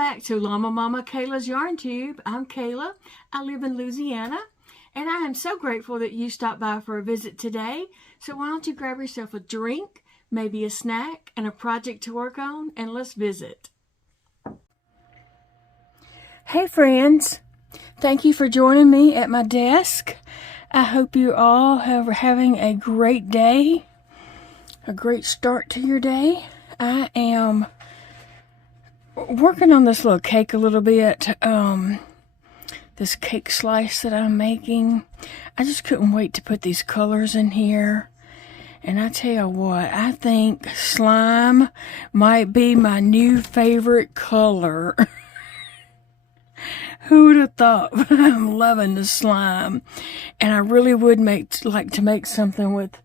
back to Llama Mama Kayla's Yarn Tube. I'm Kayla. I live in Louisiana, and I am so grateful that you stopped by for a visit today. So why don't you grab yourself a drink, maybe a snack, and a project to work on, and let's visit. Hey friends, thank you for joining me at my desk. I hope you all are having a great day, a great start to your day. I am working on this little cake a little bit, this cake slice that I'm making. I just couldn't wait to put these colors in here. And I tell you what, I think slime might be my new favorite color. Who would have thought? I'm loving the slime. And I really would like to make something with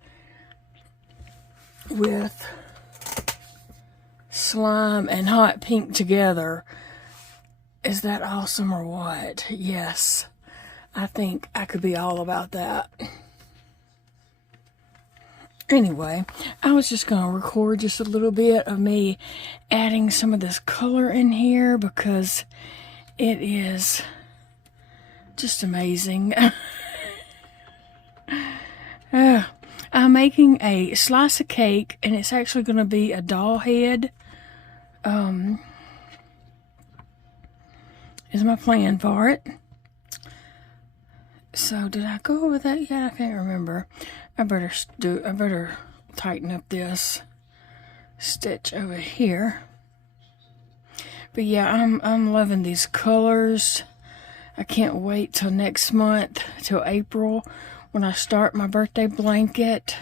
slime and hot pink together. Is that awesome or what? Yes, I think I could be all about that. Anyway, I was just going to record just a little bit of me adding some of this color in here because it is just amazing. I'm making a slice of cake, and it's actually going to be a doll head. Is my plan for it. So did I go over that yet? I can't remember. I better tighten up this stitch over here. But yeah, I'm loving these colors. I can't wait till next month, till April, when I start my birthday blanket.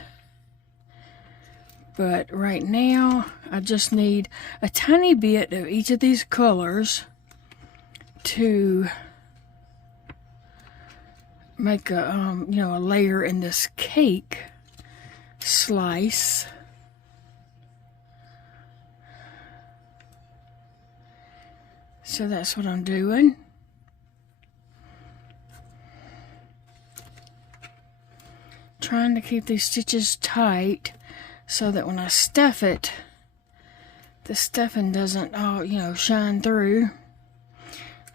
But right now, I just need a tiny bit of each of these colors to make a a layer in this cake slice. So that's what I'm doing. Trying to keep these stitches tight so that when I stuff it, the stuffing doesn't all, shine through.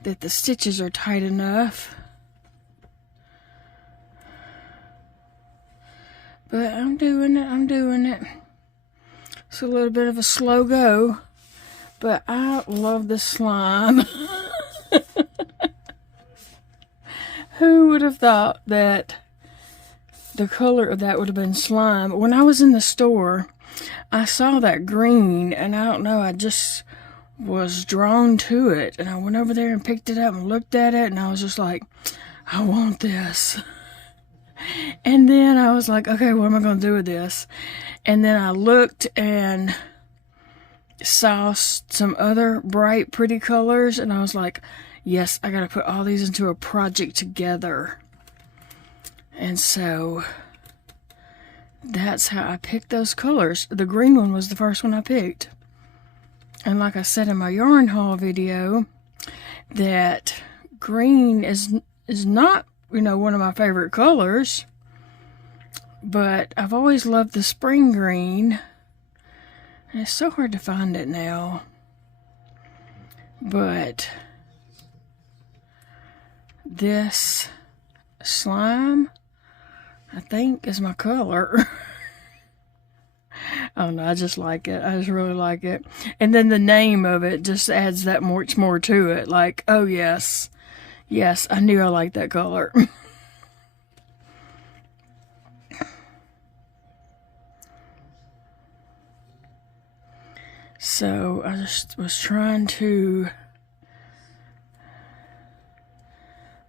That the stitches are tight enough. But I'm doing it. It's a little bit of a slow go, but I love the slime. Who would have thought that the color of that would have been slime? When I was in the store, I saw that green, and I don't know, I just was drawn to it, and I went over there and picked it up and looked at it, and I was just like, I want this. And then I was like, okay, what am I going to do with this? And then I looked and saw some other bright, pretty colors, and I was like, yes, I got to put all these into a project together. And so that's how I picked those colors. The green one was the first one I picked. And like I said in my yarn haul video, that green is not, one of my favorite colors. But I've always loved the spring green. And it's so hard to find it now. But this slime, I think, is my color. I don't know, I just like it. I just really like it. And then the name of it just adds that much more to it. Like, oh yes. Yes, I knew I liked that color. So I just was trying to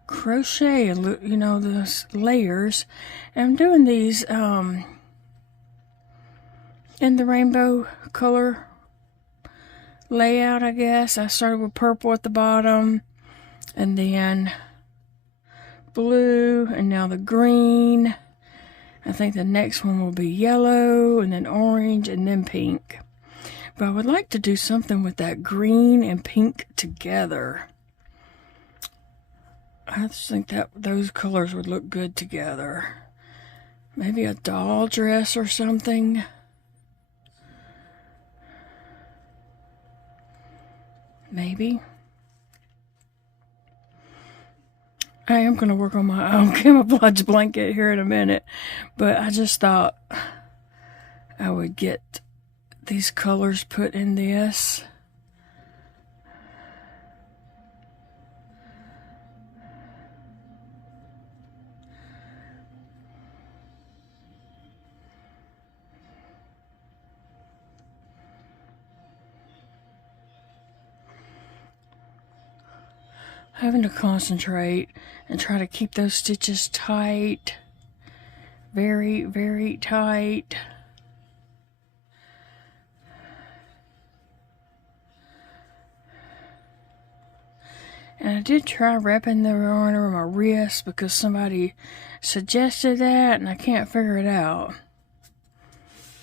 crochet, those layers. And I'm doing these in the rainbow color layout, I guess. I started with purple at the bottom, and then blue, and now the green. I think the next one will be yellow, and then orange, and then pink. But I would like to do something with that green and pink together. I just think that those colors would look good together. Maybe a doll dress or something. Maybe. I am going to work on my own camouflage blanket here in a minute, but I just thought I would get these colors put in this. Having to concentrate and try to keep those stitches tight, very, very tight. And I did try wrapping the yarn around my wrist because somebody suggested that, and I can't figure it out.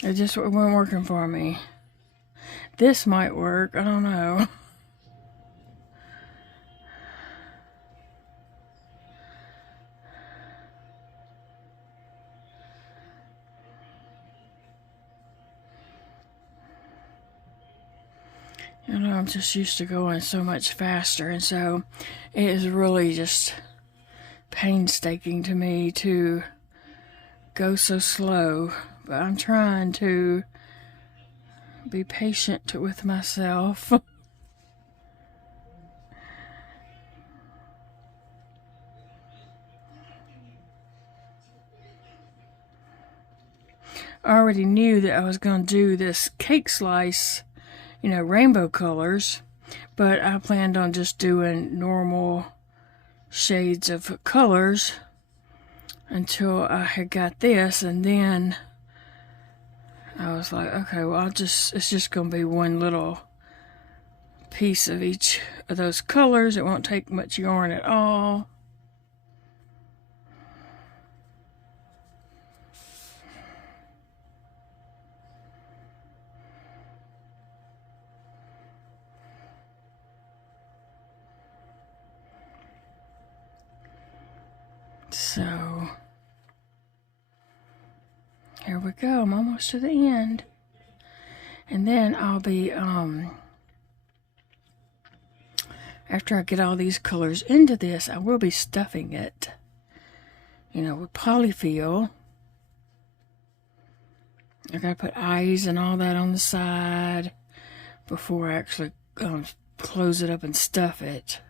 It just wasn't working for me. This might work, I don't know. You know, I'm just used to going so much faster, and so it is really just painstaking to me to go so slow. But I'm trying to be patient with myself. I already knew that I was going to do this cake slice, you know, rainbow colors, but I planned on just doing normal shades of colors until I had got this, and then I was like, okay, well, it's just going to be one little piece of each of those colors. It won't take much yarn at all. So, here we go. I'm almost to the end. And then I'll be, after I get all these colors into this, I will be stuffing it, you know, with polyfill. I gotta put eyes and all that on the side before I actually close it up and stuff it.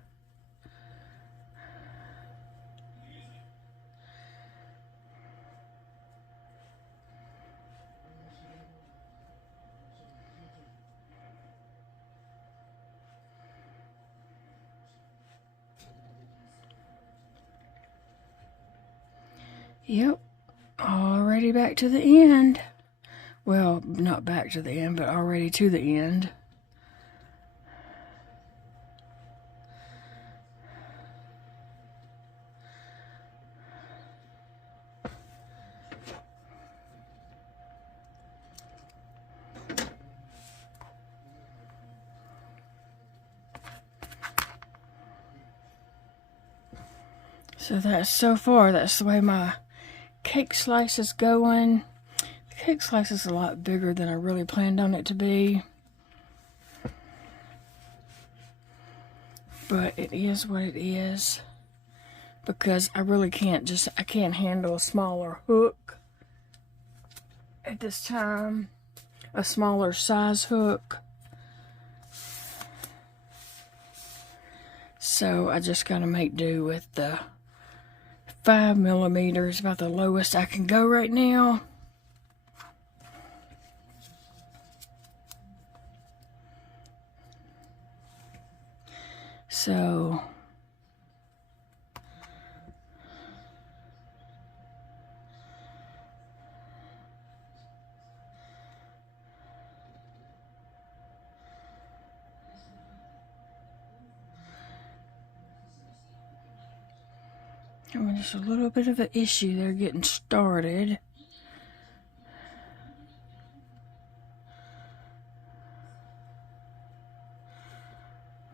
Yep, already back to the end. Well, not back to the end, but already to the end. So that's so far, that's the way my cake slice is going. The cake slice is a lot bigger than I really planned on it to be. But it is what it is. Because I really can't I can't handle a smaller hook at this time. A smaller size hook. So I just gotta make do with the 5mm, about the lowest I can go right now. So just a little bit of an issue there getting started.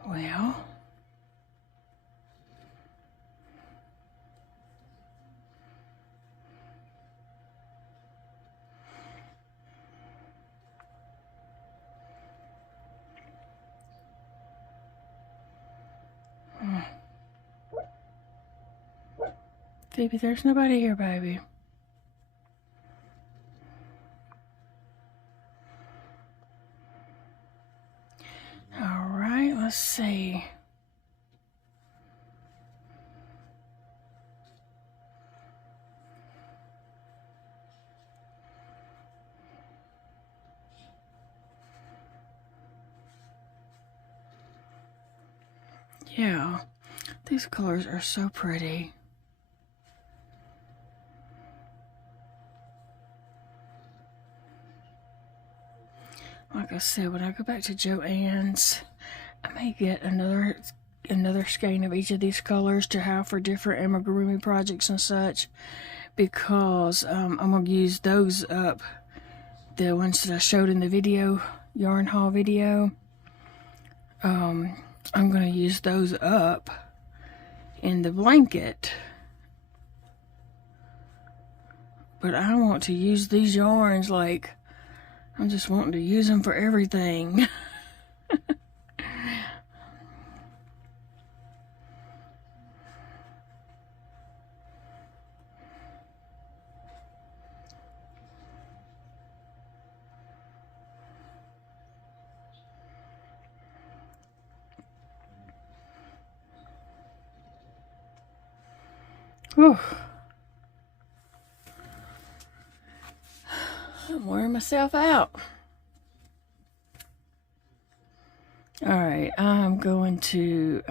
Well, Phoebe, there's nobody here, baby. All right, let's see. Yeah, these colors are so pretty. Like I said, when I go back to Joann's, I may get another skein of each of these colors to have for different amigurumi projects and such, because I'm going to use those up, the ones that I showed in the video, yarn haul video. I'm going to use those up in the blanket. But I want to use these yarns like I'm just wanting to use them for everything. Whew. I'm wearing myself out. Alright, I'm going to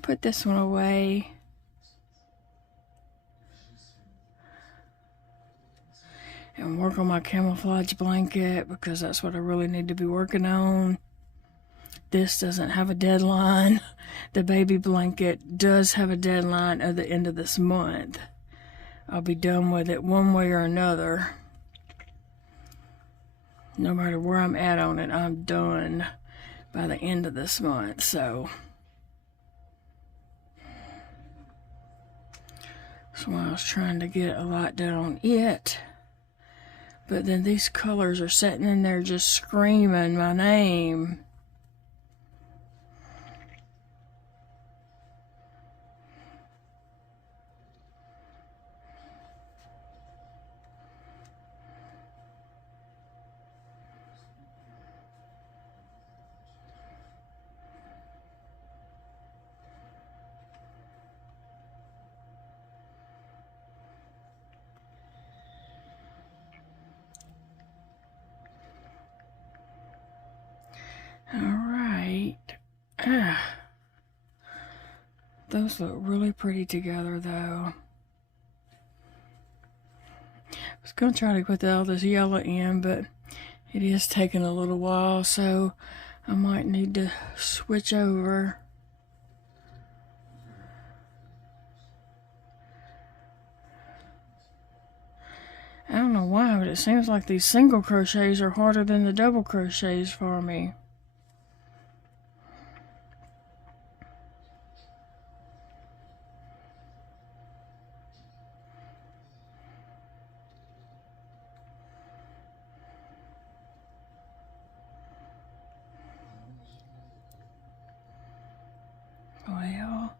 put this one away. And work on my camouflage blanket, because that's what I really need to be working on. This doesn't have a deadline. The baby blanket does have a deadline at the end of this month. I'll be done with it one way or another. No matter where I'm at on it, I'm done by the end of this month. So that's why I was trying to get a lot done on it. But then these colors are sitting in there just screaming my name. Alright. Those look really pretty together though. I was going to try to put all this yellow in, but it is taking a little while, so I might need to switch over. I don't know why, but it seems like these single crochets are harder than the double crochets for me. Well,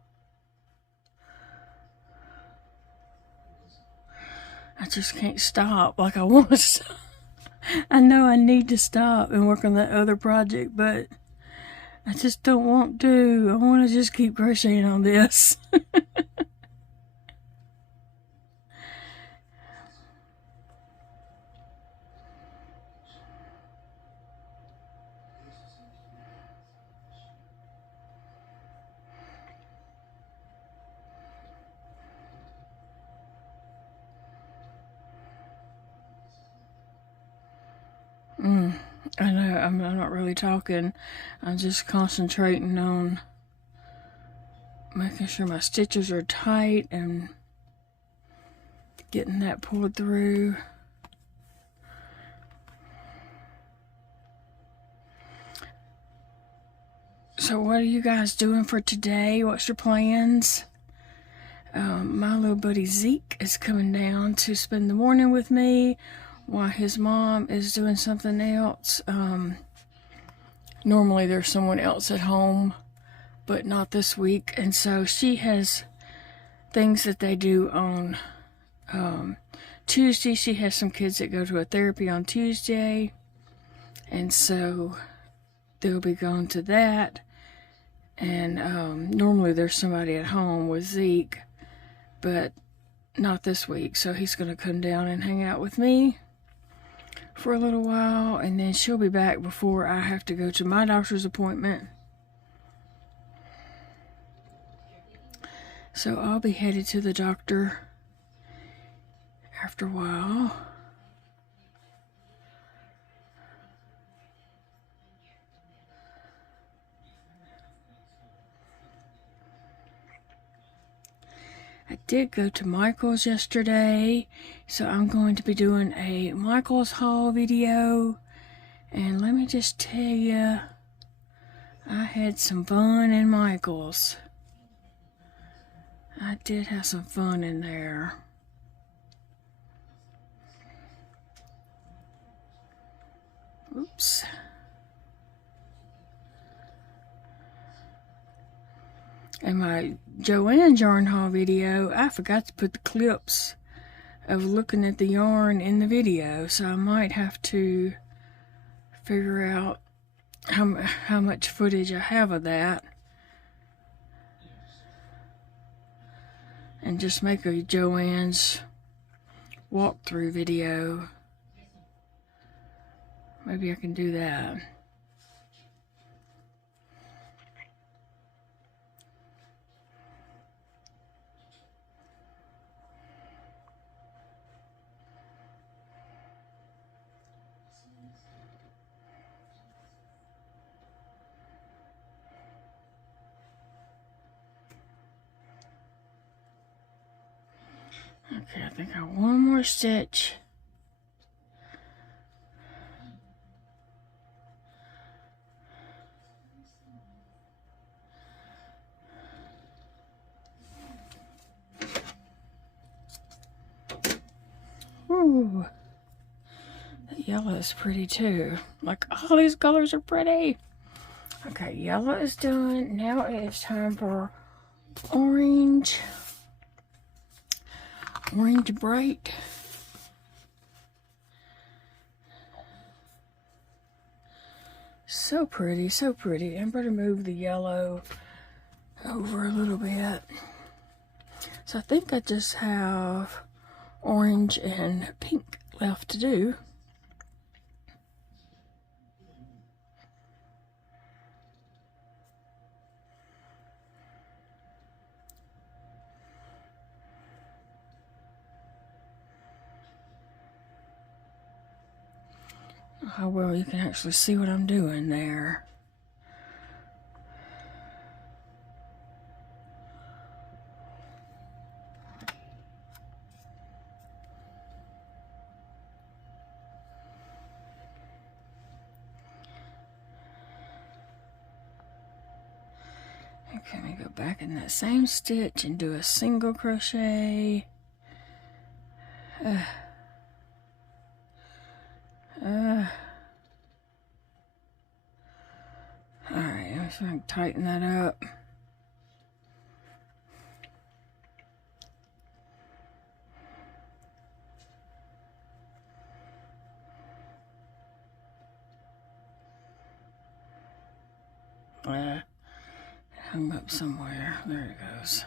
I just can't stop like I want to stop. I know I need to stop and work on that other project, but I just don't want to. I want to just keep crocheting on this. I know, I'm not really talking. I'm just concentrating on making sure my stitches are tight and getting that pulled through. So what are you guys doing for today? What's your plans? My little buddy Zeke is coming down to spend the morning with me while his mom is doing something else. Normally there's someone else at home, but not this week. And so she has things that they do on Tuesday. She has some kids that go to a therapy on Tuesday, and so they'll be going to that. And normally there's somebody at home with Zeke, but not this week, so he's going to come down and hang out with me for a little while, and then she'll be back before I have to go to my doctor's appointment. So I'll be headed to the doctor after a while. I did go to Michael's yesterday, so I'm going to be doing a Michael's haul video. And let me just tell you, I had some fun in Michael's. I did have some fun in there. Oops. In my Joanne yarn haul video, I forgot to put the clips of looking at the yarn in the video, so I might have to figure out how much footage I have of that and just make a Joanne's walkthrough video. Maybe I can do that. Okay, I think I have one more stitch. Ooh, the yellow is pretty too. Like, all these colors are pretty. Okay, yellow is done. Now it is time for orange. Orange bright. So pretty, so pretty. I'm going to move the yellow over a little bit. So I think I just have orange and pink left to do. How well you can actually see what I'm doing there. Okay, let me go back in that same stitch and do a single crochet. Alright, I'm just going to tighten that up. It hung up somewhere. There it goes.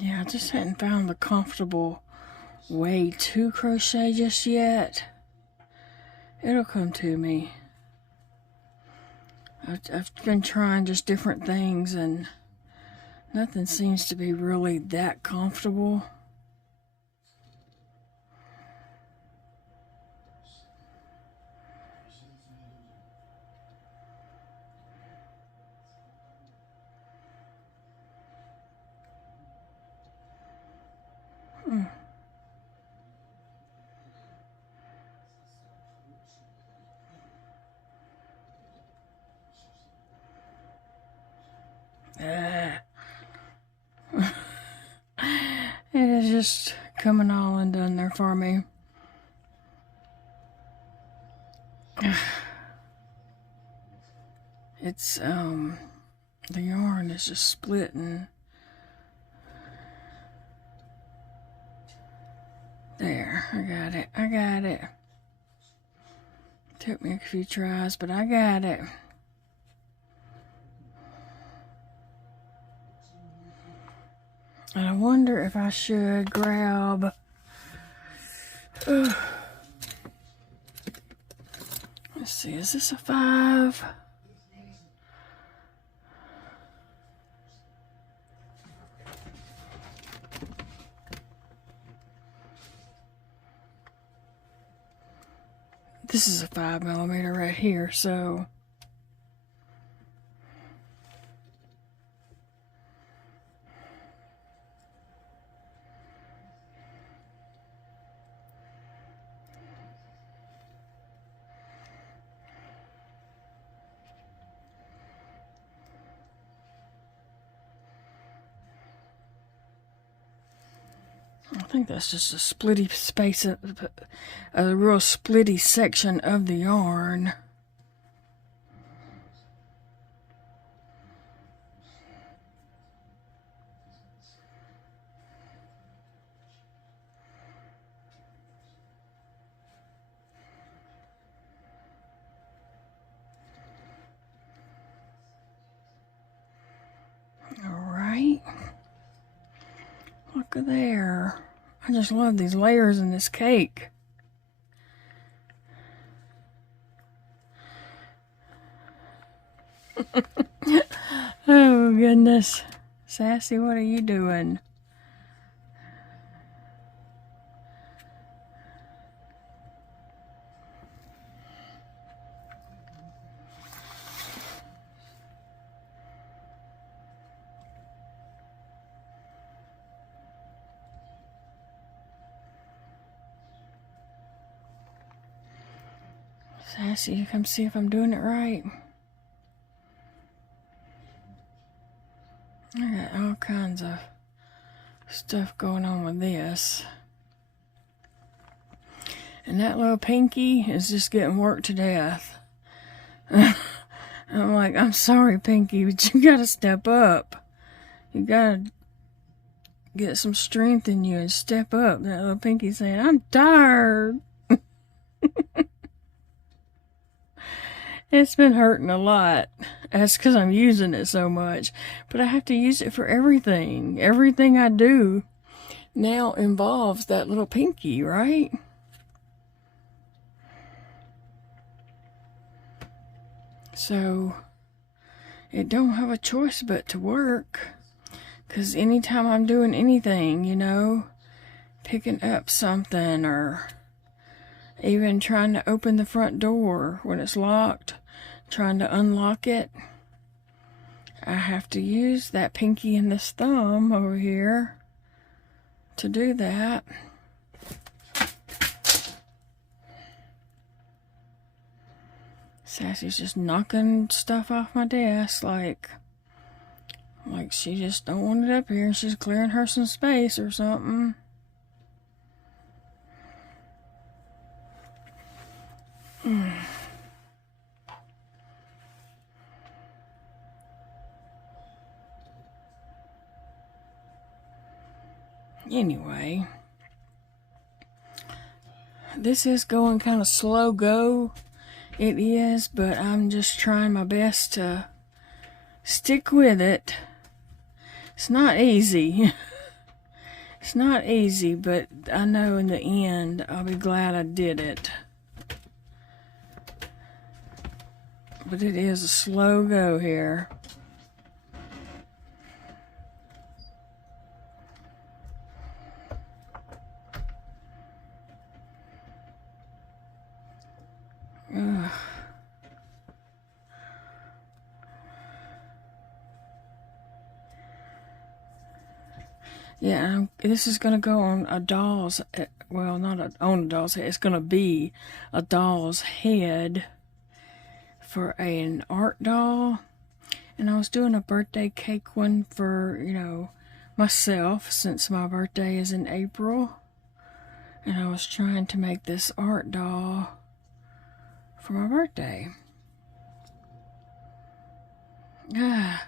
Yeah, I just hadn't found the comfortable way to crochet just yet. It'll come to me. I've been trying just different things and nothing seems to be really that comfortable. just coming all undone there for me. It's, the yarn is just splitting. There, I got it. Took me a few tries, but I got it. And I wonder if I should grab, let's see, is this a 5? This is a 5mm right here, so I think that's just a splitty space, a real splitty section of the yarn. All right. Look at there. I just love these layers in this cake. Oh, goodness. Sassy, what are you doing? Sassy, come see if I'm doing it right. I got all kinds of stuff going on with this. And that little pinky is just getting worked to death. I'm like, I'm sorry, Pinky, but you gotta step up. You gotta get some strength in you and step up. That little Pinky's saying, I'm tired. It's been hurting a lot. That's because I'm using it so much. But I have to use it for everything. Everything I do now involves that little Pinky, right? So it don't have a choice but to work. Because anytime I'm doing anything, you know, picking up something or even trying to open the front door when it's locked, trying to unlock it, I have to use that pinky and this thumb over here to do that. Sassy's just knocking stuff off my desk like she just don't want it up here. She's clearing her some space or something. Anyway, this is going kind of slow go. It is, but I'm just trying my best to stick with it. It's not easy. It's not easy, but I know in the end I'll be glad I did it. But it is a slow go here. Ugh. Yeah, this is going to go on a doll's, well, not on a doll's head. It's going to be a doll's head for an art doll. And I was doing a birthday cake one for, you know, myself since my birthday is in April. And I was trying to make this art doll for my birthday. Ah.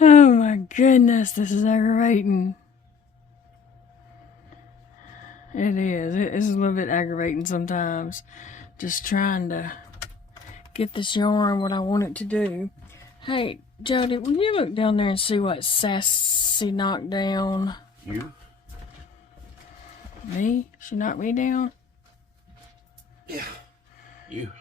Oh my goodness, this is aggravating. It is. It is a little bit aggravating sometimes. Just trying to get this yarn what I want it to do. Hey, Jody, will you look down there and see what Sassy knocked down? You? Me? She knocked me down? Yeah. You.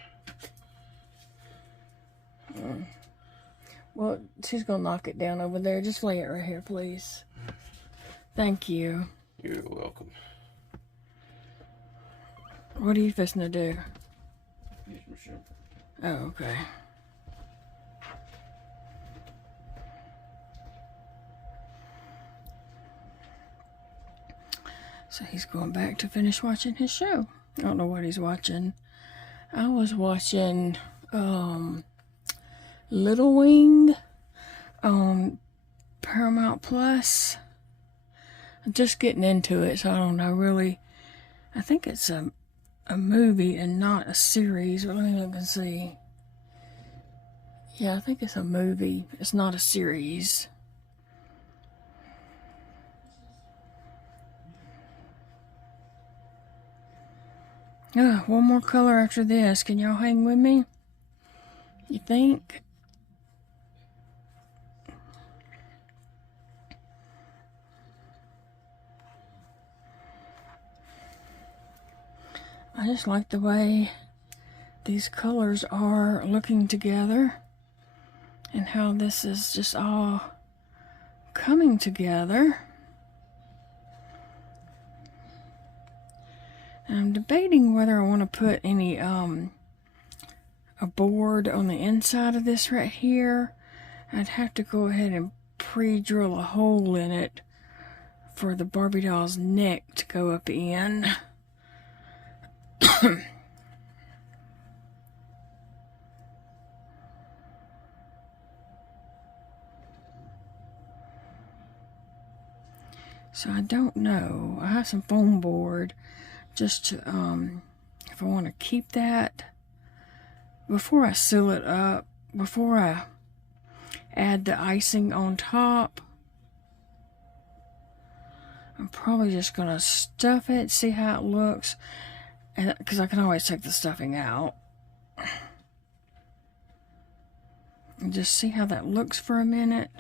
Well, she's gonna knock it down over there. Just lay it right here, please. Thank you. You're welcome. What are you fixing to do? Use my shampoo. Oh, okay. So he's going back to finish watching his show. I don't know what he's watching. I was watching Little Wing on Paramount Plus. I'm just getting into it, so I don't know really. I think it's a movie and not a series, but let me look and see. Yeah, I think it's a movie. It's not a series. One more color after this. Can y'all hang with me? You think? I just like the way these colors are looking together and how this is just all coming together. I'm debating whether I want to put any a board on the inside of this right here. I'd have to go ahead and pre-drill a hole in it for the Barbie doll's neck to go up in. So I don't know. I have some foam board just to, if I want to keep that before I seal it up, before I add the icing on top. I'm probably just going to stuff it, see how it looks, because I can always take the stuffing out. And just see how that looks for a minute.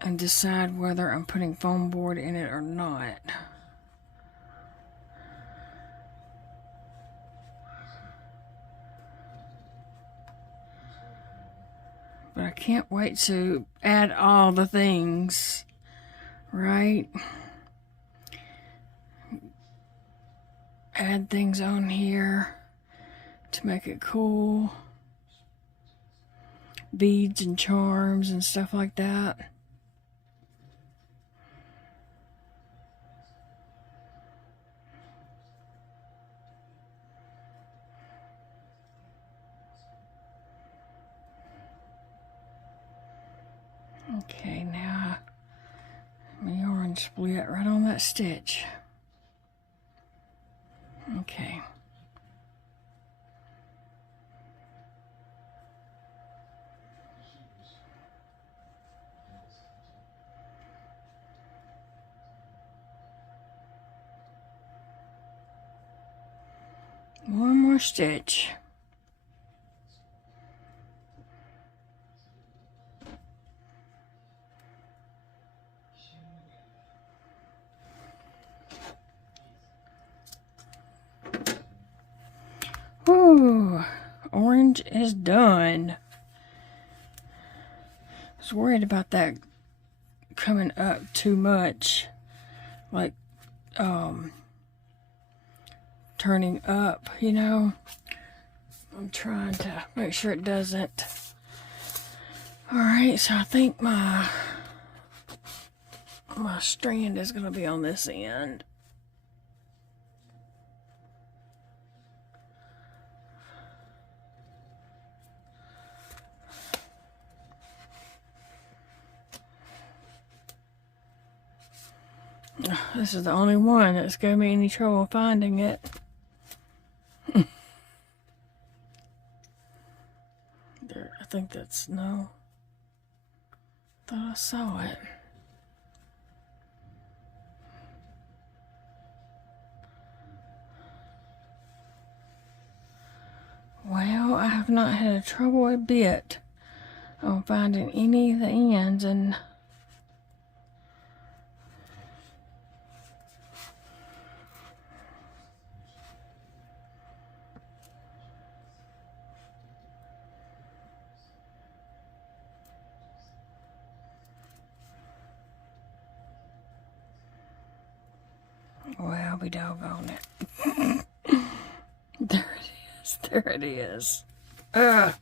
And decide whether I'm putting foam board in it or not. But I can't wait to add all the things, right? Add things on here to make it cool. Beads and charms and stuff like that. Okay, now my yarn split right on that stitch. Okay. One more stitch. Ooh, orange is done. I was worried about that coming up too much, like turning up, you know. I'm trying to make sure it doesn't. Alright, so I think my strand is going to be on this end. This is the only one that's gave me any trouble finding it. There, I think that's, no. Thought I saw it. Well, I have not had a trouble a bit on finding any of the ends, and well, I'll be doggone it. There it is. There it is. Ugh.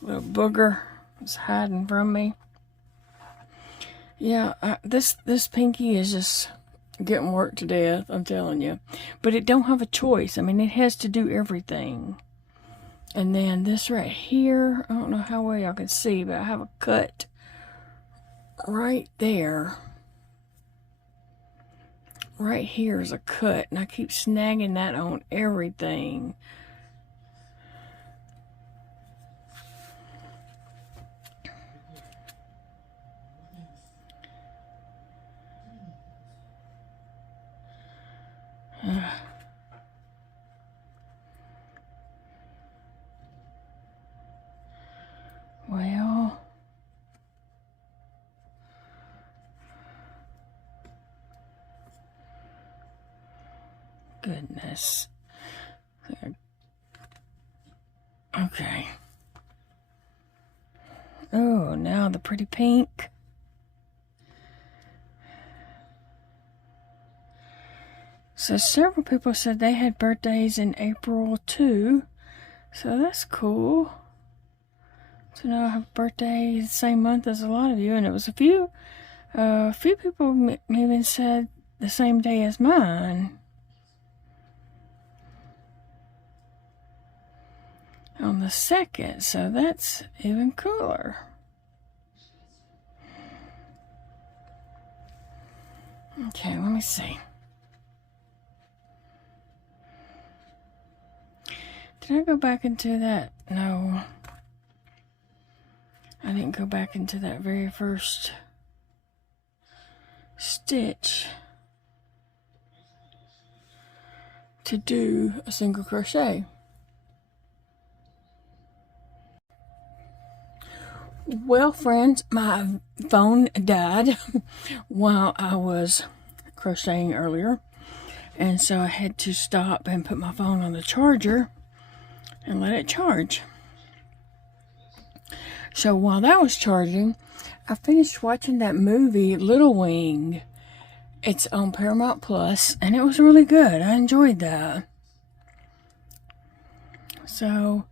Little booger is hiding from me. Yeah, this pinky is just getting worked to death, I'm telling you. But it don't have a choice. I mean, it has to do everything. And then this right here, I don't know how well y'all can see, but I have a cut right there. Right here is a cut, and I keep snagging that on everything. Well, goodness. Okay. Oh, now the pretty pink. So several people said they had birthdays in April too. So that's cool. So now I have a birthday the same month as a lot of you, and it was a few people even said the same day as mine. On the 2nd, so that's even cooler. Okay, let me see. Did I go back into that? No. I didn't go back into that very first stitch to do a single crochet. Well, friends, my phone died while I was crocheting earlier, and so I had to stop and put my phone on the charger and let it charge. So while that was charging, I finished watching that movie Little Wing. It's on Paramount Plus, and it was really good. I enjoyed that. So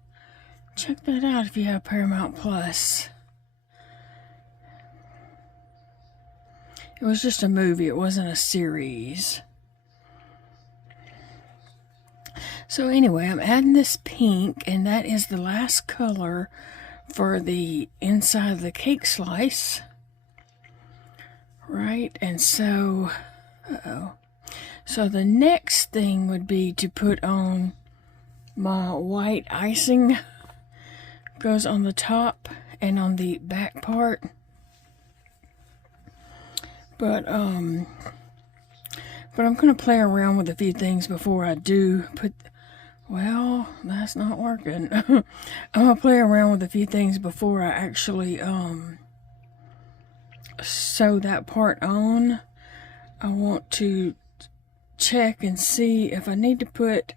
check that out if you have Paramount Plus. It was just a movie, it wasn't a series. So anyway, I'm adding this pink, and that is the last color for the inside of the cake slice. Right, and so, so the next thing would be to put on my white icing. Goes on the top and on the back part. But I'm going to play around with a few things before I do put, well, that's not working. I'm going to play around with a few things before I actually sew that part on. I want to check and see if I need to put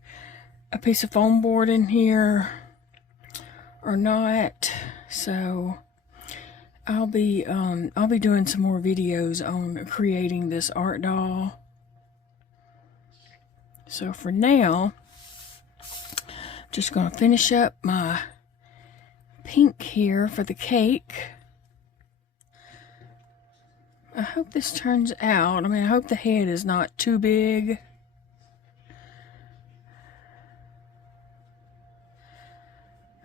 a piece of foam board in here or not. So I'll be doing some more videos on creating this art doll. So for now, just going to finish up my pink here for the cake. I hope this turns out. I mean, I hope the head is not too big.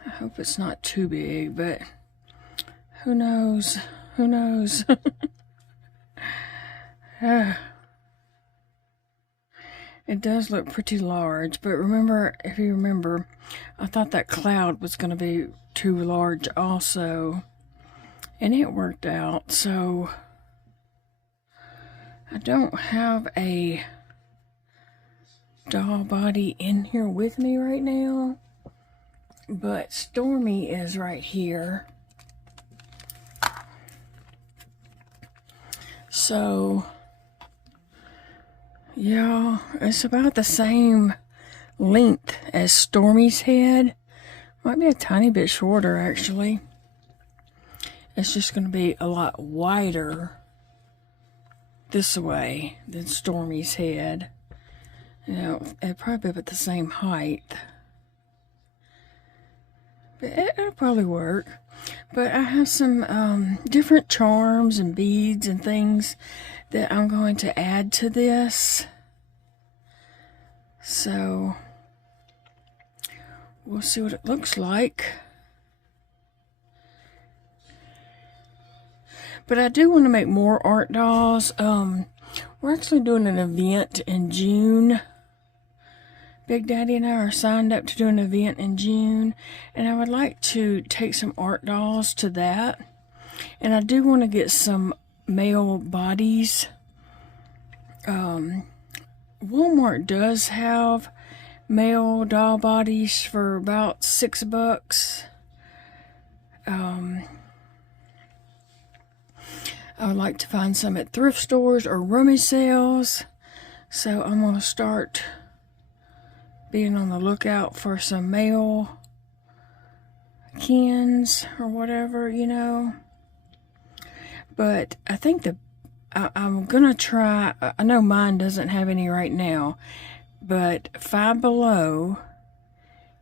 I hope it's not too big, but who knows? Who knows? It does look pretty large, but remember, if you remember, I thought that cloud was going to be too large also, and it worked out. So I don't have a doll body in here with me right now, but Stormy is right here. So yeah, it's about the same length as Stormy's head. Might be a tiny bit shorter, actually. It's just going to be a lot wider this way than Stormy's head. You know, it'll probably be about the same height. But it'll probably work. But I have some different charms and beads and things that I'm going to add to this. So we'll see what it looks like. But I do want to make more art dolls. We're actually doing an event in June. Big Daddy and I are signed up to do an event in June, and I would like to take some art dolls to that. And I do want to get some male bodies. Walmart does have male doll bodies for about $6. I would like to find some at thrift stores or rummage sales. So I'm going to start being on the lookout for some male Kens or whatever, you know. But I think I'm going to try, I know mine doesn't have any right now, but Five Below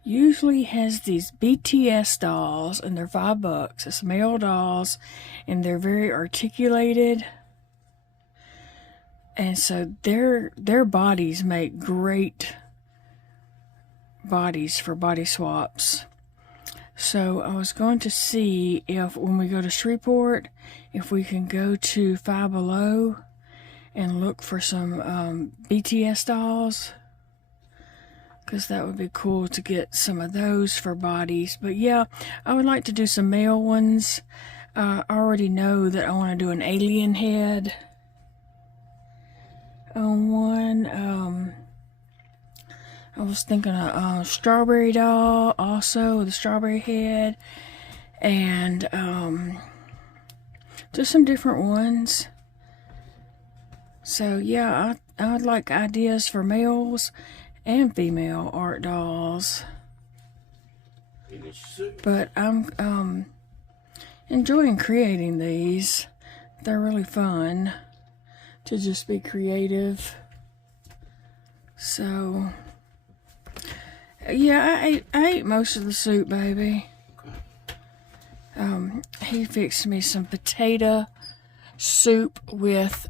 usually has these BTS dolls, and they're $5. It's male dolls, and they're very articulated. And so their bodies make great bodies for body swaps. So I was going to see if when we go to Shreveport, if we can go to Five Below and look for some BTS dolls, because that would be cool to get some of those for bodies. But yeah, I would like to do some male ones. I already know that I want to do an alien head on one. I was thinking a strawberry doll also with a strawberry head, and just some different ones. So yeah, I would like ideas for males and female art dolls. But I'm enjoying creating these. They're really fun to just be creative. So yeah, I ate most of the soup, baby. He fixed me some potato soup with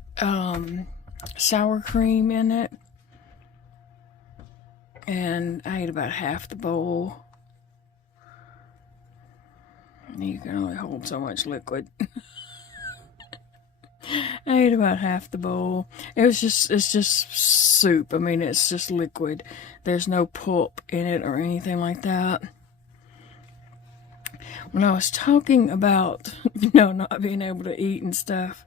sour cream in it, and I ate about half the bowl. You can only hold so much liquid. I ate about half the bowl. It's just soup. I mean, it's just liquid. There's no pulp in it or anything like that. When I was talking about, not being able to eat and stuff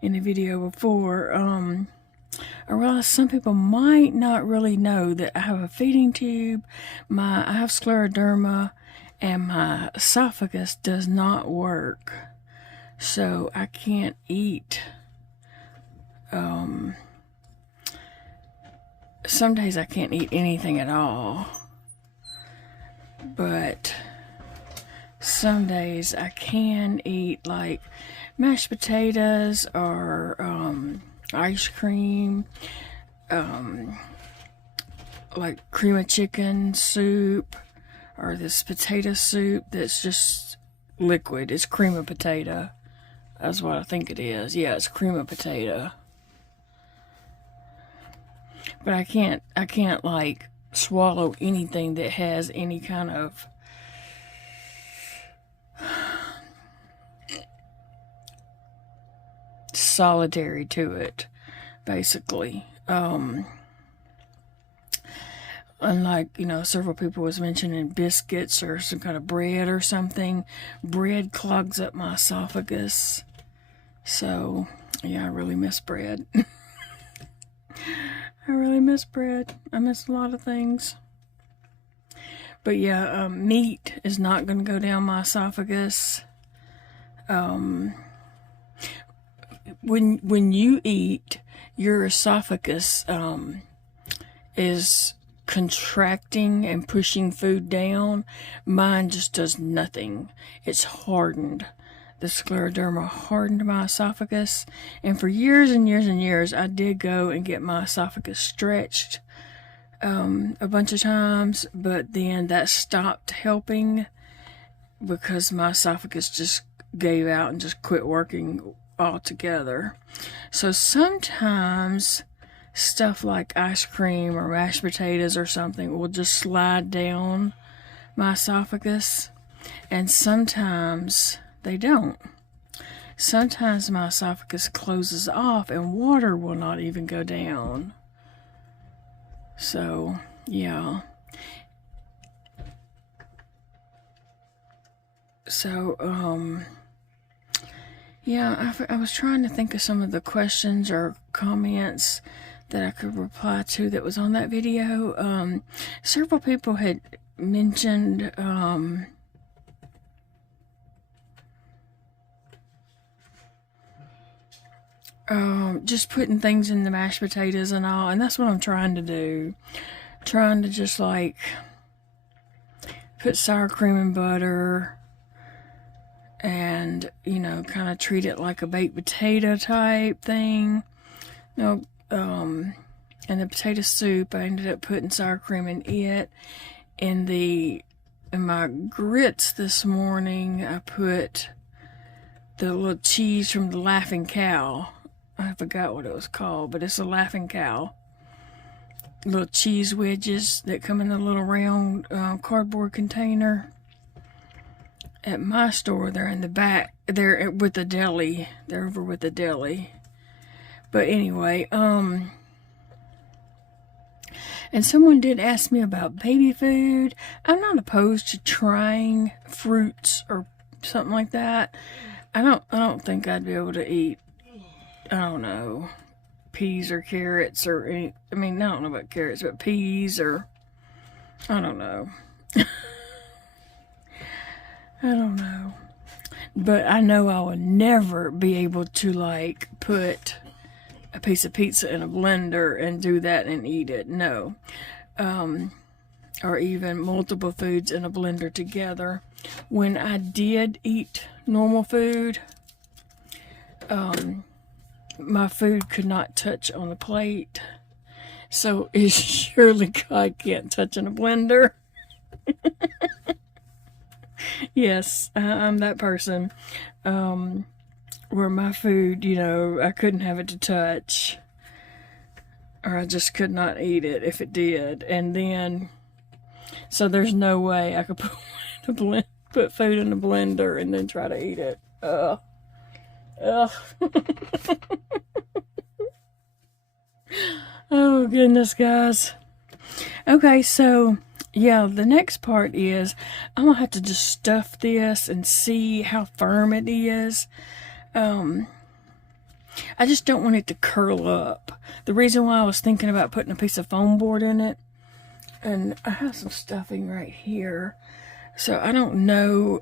in the video before, I realized some people might not really know that I have a feeding tube, I have scleroderma, and my esophagus does not work. So I can't eat. Some days I can't eat anything at all. But some days I can eat like mashed potatoes or ice cream, like cream of chicken soup, or this potato soup that's just liquid. It's cream of potato. That's what I think it is. Yeah, it's cream of potato. But I can't like swallow anything that has any kind of solitary to it, basically. And like, you know, several people was mentioning biscuits or some kind of bread or something. Bread clogs up my esophagus. So, yeah, I really miss bread. I really miss bread. I miss a lot of things. But yeah, meat is not going to go down my esophagus. When you eat, your esophagus is contracting and pushing food down. Mine just does nothing. It's hardened. The scleroderma hardened my esophagus, and for years and years and years I did go and get my esophagus stretched a bunch of times, but then that stopped helping because my esophagus just gave out and just quit working altogether. So sometimes stuff like ice cream or mashed potatoes or something will just slide down my esophagus, and sometimes they don't. Sometimes my esophagus closes off and water will not even go down. So, yeah. So, yeah, I was trying to think of some of the questions or comments that I could reply to that was on that video. Several people had mentioned, just putting things in the mashed potatoes and all, and that's what I'm trying to do. Trying to just like put sour cream and butter and, you know, kind of treat it like a baked potato type thing. No, and the potato soup, I ended up putting sour cream in it. In my grits this morning, I put the little cheese from the Laughing Cow. I forgot what it was called, but it's a Laughing Cow. Little cheese wedges that come in a little round cardboard container. At my store, they're in the back. They're with the deli. They're over with the deli. But anyway, and someone did ask me about baby food. I'm not opposed to trying fruits or something like that. I don't think I'd be able to eat, I don't know, peas or carrots or any, I mean, I don't know about carrots, but peas or, I don't know. I don't know. But I know I would never be able to, like, put a piece of pizza in a blender and do that and eat it. No. Or even multiple foods in a blender together. When I did eat normal food, my food could not touch on the plate. So it surely I can't touch in a blender. Yes, I'm that person. Where my food, you know, I couldn't have it to touch. Or I just could not eat it if it did. And then, so there's no way I could put food in a blender and then try to eat it. Ugh. Oh, goodness, guys. Okay, so, yeah, the next part is I'm going to have to just stuff this and see how firm it is. I just don't want it to curl up. The reason why I was thinking about putting a piece of foam board in it, and I have some stuffing right here, so I don't know,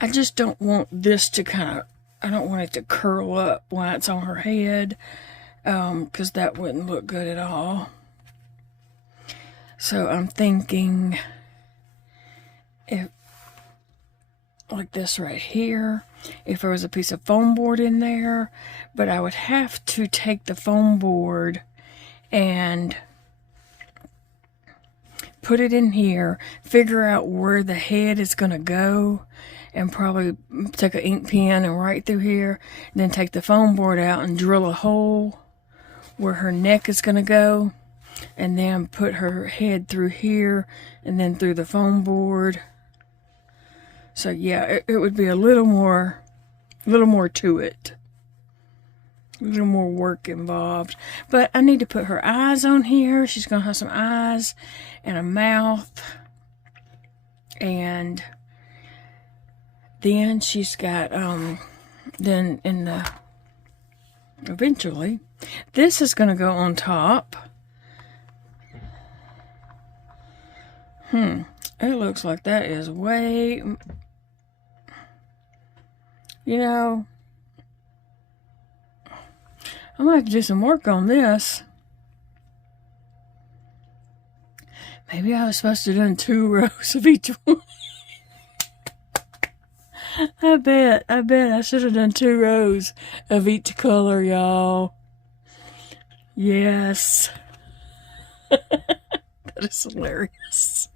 I just don't want this to I don't want it to curl up while it's on her head, because that wouldn't look good at all. So I'm thinking, if, like this right here, if there was a piece of foam board in there, but I would have to take the foam board and put it in here, figure out where the head is going to go, and probably take an ink pen and write through here, and then take the foam board out and drill a hole where her neck is going to go, and then put her head through here, and then through the foam board. So yeah, it would be a little more to it. A little more work involved. But I need to put her eyes on here. She's going to have some eyes and a mouth. And then she's got, then in the, eventually, this is going to go on top. It looks like that is way, you know, I might have to do some work on this. Maybe I was supposed to do 2 rows of each one. I bet I should have done 2 rows of each color, y'all. Yes. That is hilarious.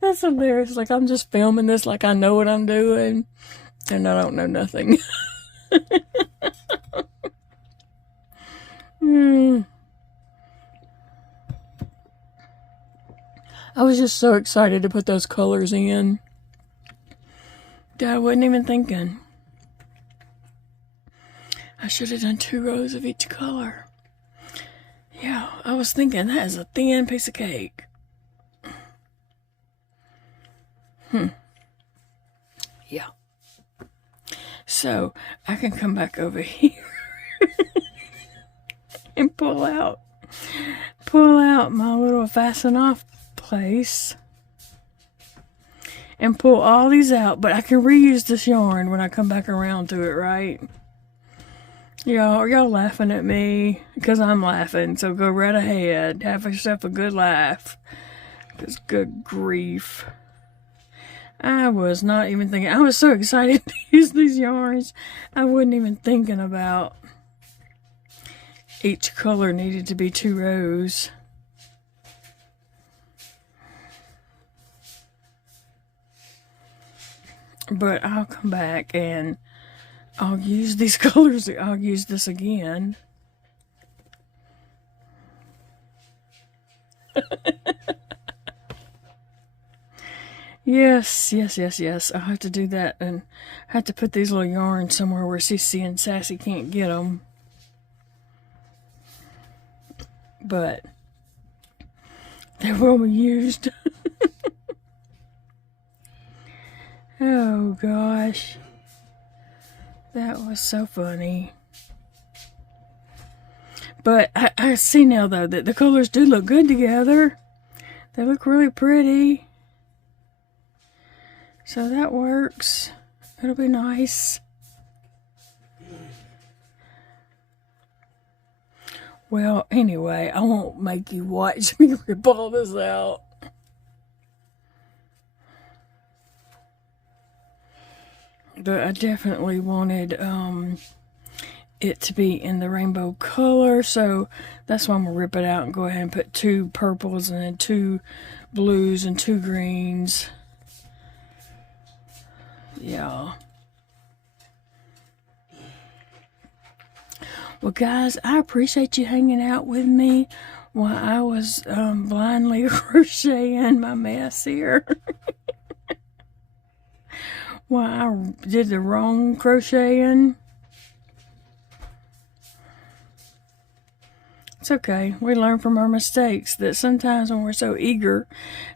That's hilarious. Like, I'm just filming this like I know what I'm doing, and I don't know nothing. I was just so excited to put those colors in that I wasn't even thinking. I should have done 2 rows of each color. Yeah, I was thinking that is a thin piece of cake. Yeah. So I can come back over here and pull out my little fasten off place and pull all these out, but I can reuse this yarn when I come back around to it, right? Y'all laughing at me because I'm laughing, so go right ahead. Have yourself a good laugh. Because good grief. I was not even thinking. I was so excited to use these yarns. I wasn't even thinking about each color needed to be 2 rows. But I'll come back and I'll use these colors. I'll use this again. Yes. I'll have to do that, and I have to put these little yarns somewhere where CC and Sassy can't get them. But they will be used. Oh gosh. That was so funny. But I see now, though, that the colors do look good together. They look really pretty. So that works. It'll be nice. Well, anyway, I won't make you watch me rip all this out. But I definitely wanted it to be in the rainbow color, so that's why I'm going to rip it out and go ahead and put 2 purples and then 2 blues and 2 greens. Yeah. Well, guys, I appreciate you hanging out with me while I was blindly crocheting my mess here. While I did the wrong crocheting. It's okay. We learn from our mistakes, that sometimes when we're so eager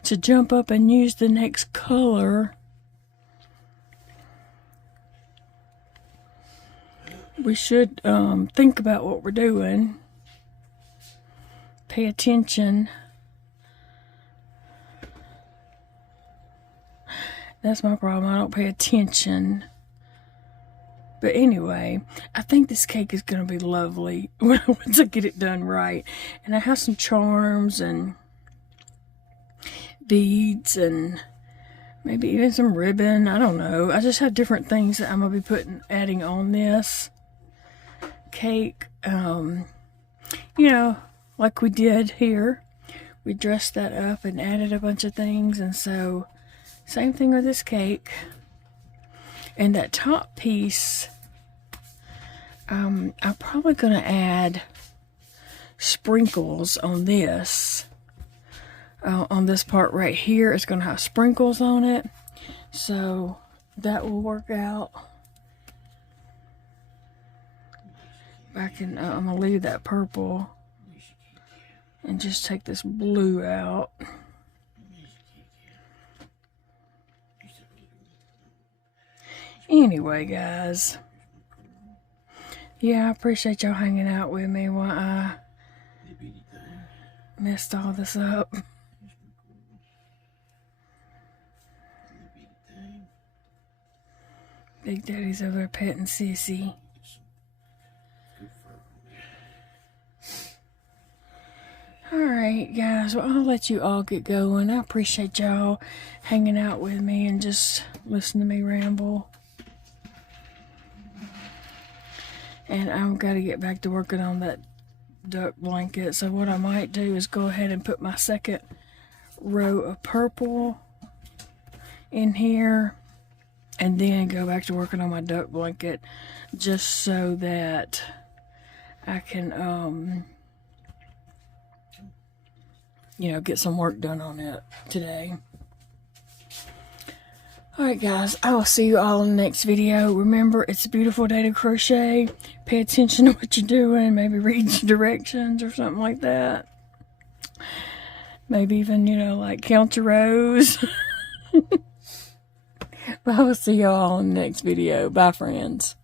to jump up and use the next color, we should think about what we're doing. Pay attention. That's my problem. I don't pay attention. But anyway, I think this cake is going to be lovely once I get it done right. And I have some charms and beads and maybe even some ribbon. I don't know. I just have different things that I'm going to be adding on this cake. You know, like we did here. We dressed that up and added a bunch of things. And so, same thing with this cake. And that top piece, I'm probably going to add sprinkles on this. On this part right here, it's going to have sprinkles on it. So that will work out. I'm gonna leave that purple and just take this blue out. Anyway, guys, yeah, I appreciate y'all hanging out with me while I messed all this up. Big Daddy's over there petting Sissy. Alright, guys, well, I'll let you all get going. I appreciate y'all hanging out with me and just listening to me ramble. And I've got to get back to working on that duck blanket. So what I might do is go ahead and put my second row of purple in here. And then go back to working on my duck blanket. Just so that I can, you know, get some work done on it today. Alright guys, I will see you all in the next video. Remember, it's a beautiful day to crochet. Pay attention to what you're doing. Maybe read your directions or something like that. Maybe even, you know, like count your rows. But I will see you all in the next video. Bye, friends.